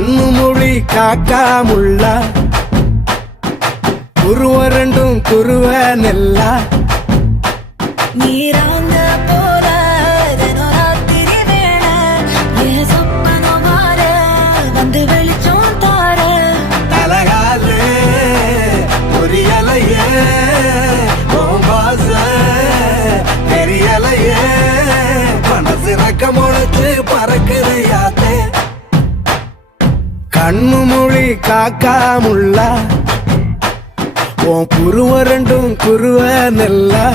கண்ணு மொழி காக்காமுள்ள குருவரண்டும் குருவ நெல்லா நீராங்க போல ராத்திரி வேள என் சொப்பனோ மாற வந்து வெளிச்சம் தார தலகாலே பொரியலையே பாச தெரியலையே மனசு ரக்க முளைச்சு பறக்குதையாத்தே கண்ணு மொழி காக்காமுள்ள உன் குருவ ரெண்டும் குருவ நெல்லா